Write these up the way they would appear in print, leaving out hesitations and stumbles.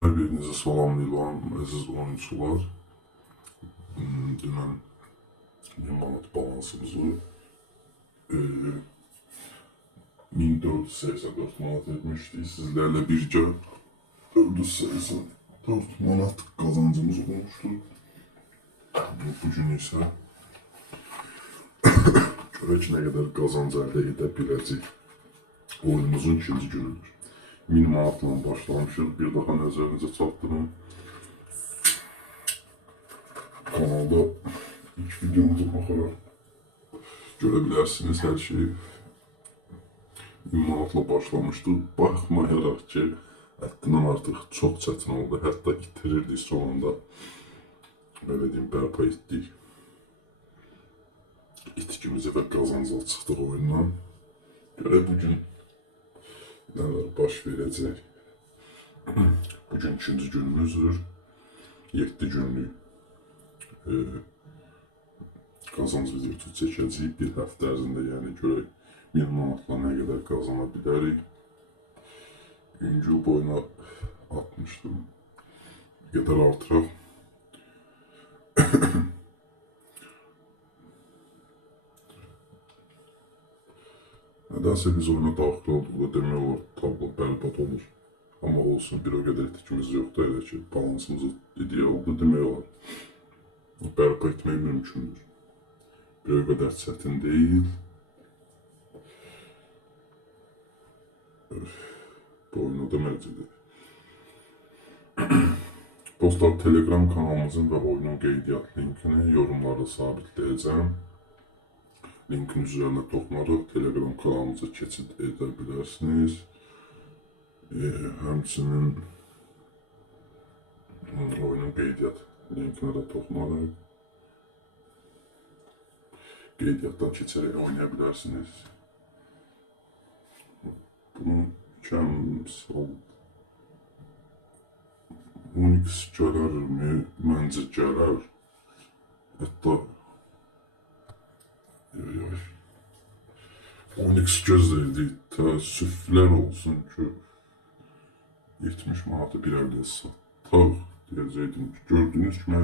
Hər birinizi salamlayıram, əziz oyuncular. Dünən 1000 manat balansımızı 1484 manat etmişdik. Sizlərlə birgə 484 manat qazancımız olmuşdu. Bugün isə görək nə qədər qazanc əldə edə biləcək. Oyunumuzun ikinci günüdür. 1000 manatla başlamışıq. Bir daha nəzərinizə çatdırım. Kanalda ilk videomuza baxaraq görə bilərsiniz hər şeyi. 1000 manatla başlamışdı. Baxmayaraq ki, həddindən artıq çox çətin oldu. Hətta itirirdik sonunda. Belə deyim, bərpa etdik. İtkimizi və qazanca çıxdıq oyundan. Görək bugün nələr baş verəcək. Bugün ikinci günümüzdür. 7 günlük qazanc videosu çəkəcəyik. Bir həftə ərzində, yəni görək 1000 manatla nə qədər qazana bilərik. Yüngül boyuna atmışdım. Bir qədər artıraq. Nədənsə biz oyuna daxil olduqda demək olar tablo bərbad olur. Amma olsun, bir o qədər itkimiz yoxdur, elə ki balansımız idealdır demək olar. Bərpa etmək mümkündür. Bir o qədər çətin deyil. Bu oyunu da məclidir. Dostlar, Telegram kanalımızın və oyunun qeydiyyat linkini yorumlarda sabitləyəcəm. Linkin üzərində toxunaraq Telegram kanalımıza keçid edə bilərsiniz. Həmçinin oyunun qeydiyyat linkinə də toxunaraq qeydiyyatdan keçərək oynaya bilərsiniz. Bunun kəmsal Unix gələrmi? Məncə gələr. Hətta Unix gözləyirdik, təəssüflər olsun ki 70 manatı bir əldə sataq deyəcəkdim ki, gördüyünüz kimi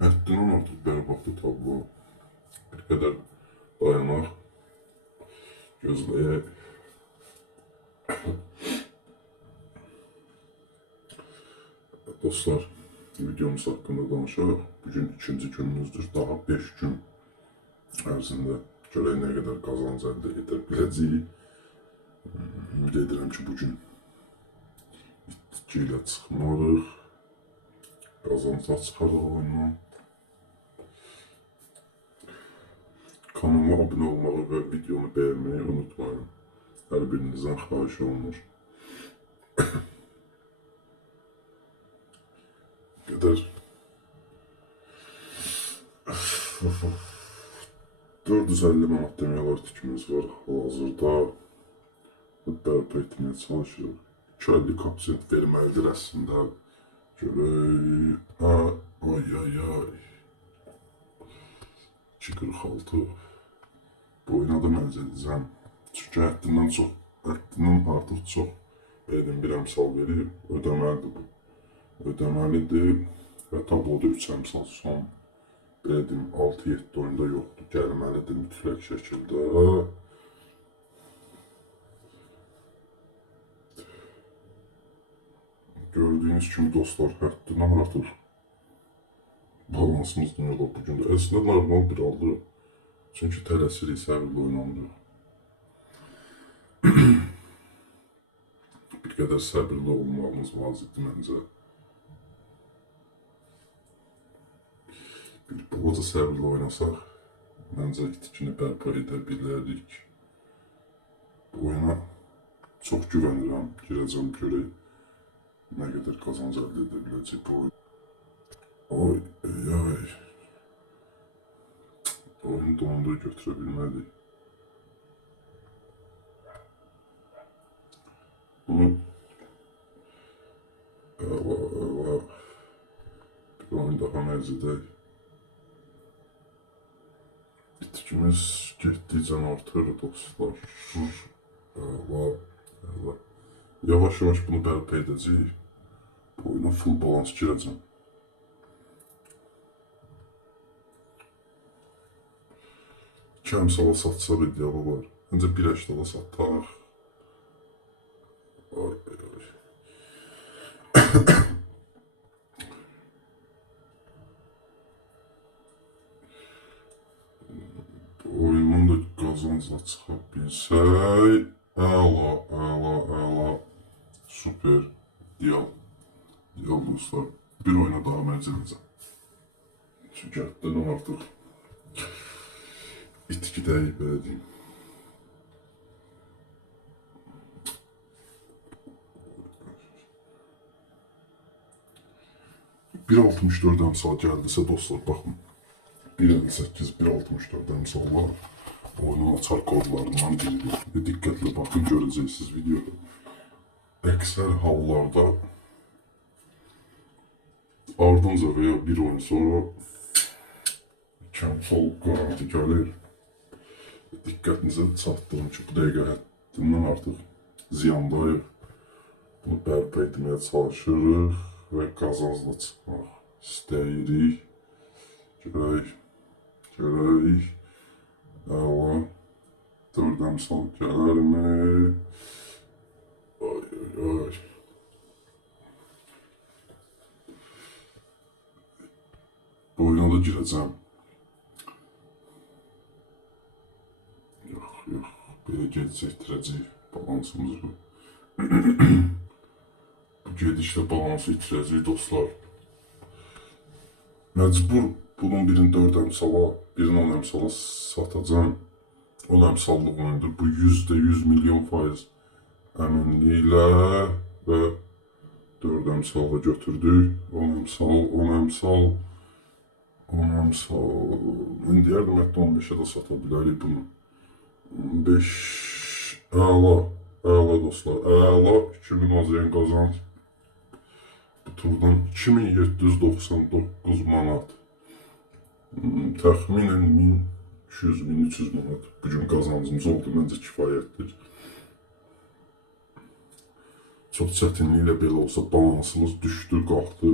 həddindən artıq bərbadlı tablo. Bir qədər dayanaq, gözləyək. Dostlar, videomuz haqqında danışaraq, bugün ikinci günümüzdür, daha 5 gün ərzində görək nə qədər qazanc əldə edə biləcəyik. Ümid edirəm ki, bugün itki ilə çıxmarıq, qazanclar çıxarıq oyundan. Kanalıma abunə olmağı və videonu bəyənməyi unutmayın. Hər birinizdən xahiş olunur. Qədər 450 manat demək olar itkimiz var hal-hazırda. Bərpa etməyə çalışırıq. 250 kapsent verməlidir əslində. Görək. Ay. 246. Bu oyuna da məncə edəcəm. Çünki həddindən artıq çox bir əmsal verib. Ödəməlidir bu. Ödəməlidir və tabloda 3 əmsal son 6-7 oyunda yoxdur. Gəlməlidir mütləq şəkildə. Gördüyünüz kimi dostlar, həddindən artıq balansımız demək olar bugün də. Əslində normal bir haldır. Çünki tələsirik, səbirlə oynanırıq. Bir qədər səbirlə olmağımız vacibdir məncə. Bir balaca səbirlə oynasaq, məncə itkini bərpa edə bilərik. Bu oyuna çox güvənirəm, girəcəm görək nə qədər qazanc əldə edə biləcək bu oyun. Ay. Oyunu donda götürə bilmədik. Bunu bir oyun daha məcədək. İtkimiz getdikcə artır dostlar. Yavaş-yavaş bunu bərpa edəcəyik. Bu oyuna full balans girəcəm. Kəm sala satsaq idealı var. Öncə 1.80 sataq. Ay, ay, ay. Oyunun da qazancına çıxa bilsək, əla, əla, əla, super, ideal, ideal dostlar. Bir oyuna daha mərc edəcəm. Çünki həddən artıq itkidəyik, belə deyim. $1.64 əmsal gəldisə dostlar, baxın. 1.58, 1.64 əmsal var. Oyunun açar kodlarından biridir. Diqqətlə baxın, görəcəksiniz videoda. Əksər hallarda ardınca veya bir oyun sonra kəmsal garanti gəlir. Diqqətinizə çatdığım ki, bu dəqiqə həddindən artıq ziyandayıq. Bunu bərpa etməyə çalışırıq və qazancla çıxmaq istəyirik. Görək. Əla. 4 əmsal gələrmi? Ay, ay, ay. Bu oyuna da girəcəm. Yox, belə gecikdirəcək balansımızı. Bu gedişlə balansı itirəcək dostlar. Məcbur bunun birini 4 əmsala, birini 10 əmsala satacağım. 10 əmsallıq oyundur. Bu %100 milyon% əminliklə və 4 əmsalla götürdük. 10 əmsal. Mən deyərdim, hətta 15'ə də sata bilərik bunu. 5, əla dostlar, əla 2000 azyan qazanc. Bu turdan 2799 manat. Təxminən 1200-1300 manat bugün qazancımız oldu, məncə kifayətdir. Çox çətinliklə belə olsa balansımız düşdü, qalxdı.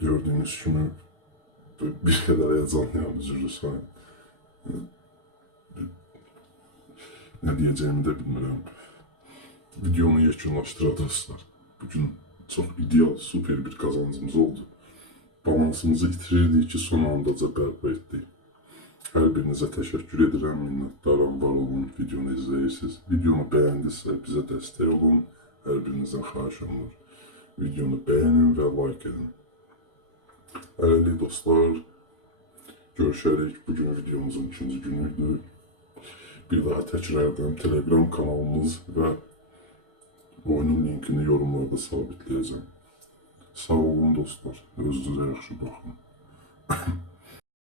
Gördüyünüz kimi bir qədər heyecanlıyam, üzrlüsən. Nə deyəcəyimi də bilmirəm. Videonu yekunlaşdıraq dostlar. Bugün çox ideal, super bir qazancımız oldu. Balansımızı itirirdik ki, son andaca bərpa etdik. Hər birinizə təşəkkür edirəm, minnətdaram, var olun, videonu izləyirsiniz. Videonu bəyəndirsə bizə dəstək olun, hər birinizdən xahişim var. Videonu bəyənin və like edin. Hələlik dostlar, görüşərik. Bugün videomuzun 2-ci günüydü. Bir daha təkrar edirəm, Telegram kanalımız və oyunun linkini yorumlarda sabitləyəcəm. Sağ olun dostlar, özünüzə yaxşı baxın.